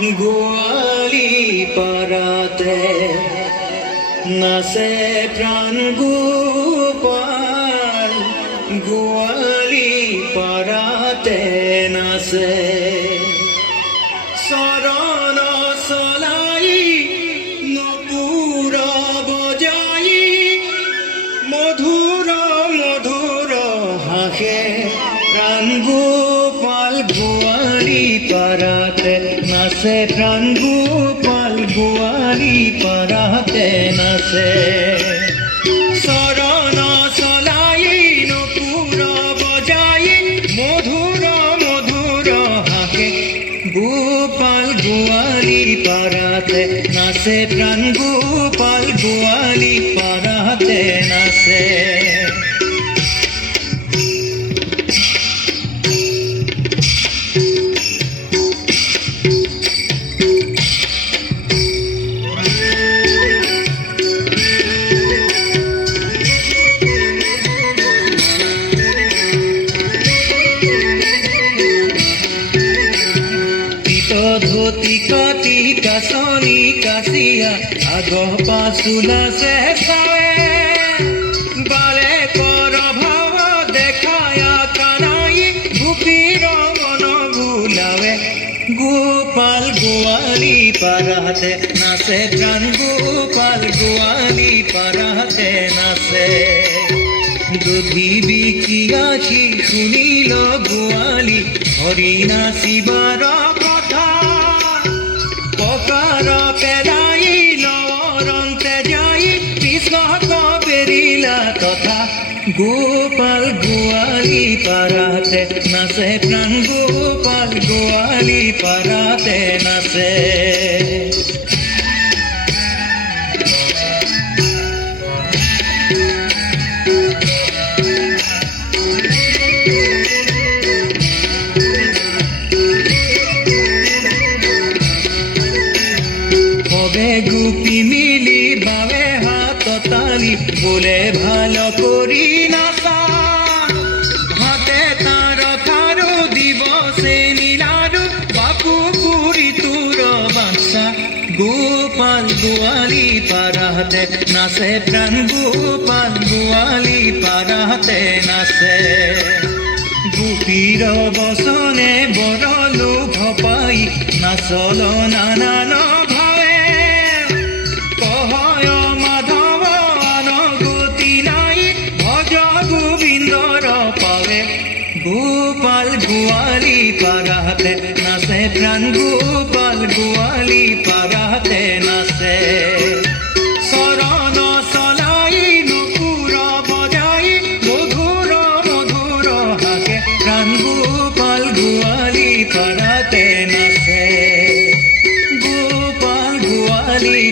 গোয়ালি পাড়াতে নাচে প্রাণ গোপাল, গোয়ালি পাড়াতে নাচে চরণ চলাই নপুৰ বজাই মধুৰ মধুৰ হাসে প্ৰাণ গোপাল, গোৱালি পাড়াতে নাচে প্ৰাণ গোপাল, গোৱালি পাড়াতে নাচে চৰণ চলাই নপুৰ বজাই মধুৰ মধুৰ হাসে গোপাল, গোৱালি পাড়াতে নাচে প্ৰাণ গোপাল, গোৱালি পাড়াতে নাচে ধুতি কাটি কাচনি কাচিয়া আগহ পাচোলা চেঁচাৱে বালে কৰ ভাৱ দেখায়া কানাই গোপীৰ মন ভুলাৱে গোপাল, গোৱালি পাড়াতে নাচে প্ৰাণ গোপাল, গোৱালি পাড়াতে নাচে দুধি বিকি আছি শুনিল গোৱালি হৰি নাচিবাৰ কথা পকাৰ পেলাই লৰন্তে যাই কৃষ্ণ কবেৰিলা কথা গোপাল, গোৱালি পাড়াতে নাচে প্ৰাণ গোপাল, গোৱালি পাড়াতে নাচে গোপী মিলি বাৱে হাত তালি বলে ভালো করি নাচা হাতে তার খারু দিবসে নীলারু বাপু পুরি তুর বাসা গোপাল, গোৱালি পাড়াতে নাচে প্ৰাণ গোপাল, গোৱালি পাড়াতে নাচে গোপীৰ বচনে বৰ লোভ পাই নাচল নানান গোপাল, গোৱালি পাড়াতে নাচে প্ৰাণ গোপাল, গোৱালি পাড়াতে নাচে চৰণ চলাই নপুৰ বজাই মধুৰ মধুৰ হাসে প্ৰাণ গোপাল, গোৱালি পাড়াতে নাচে গোপাল, গোৱালি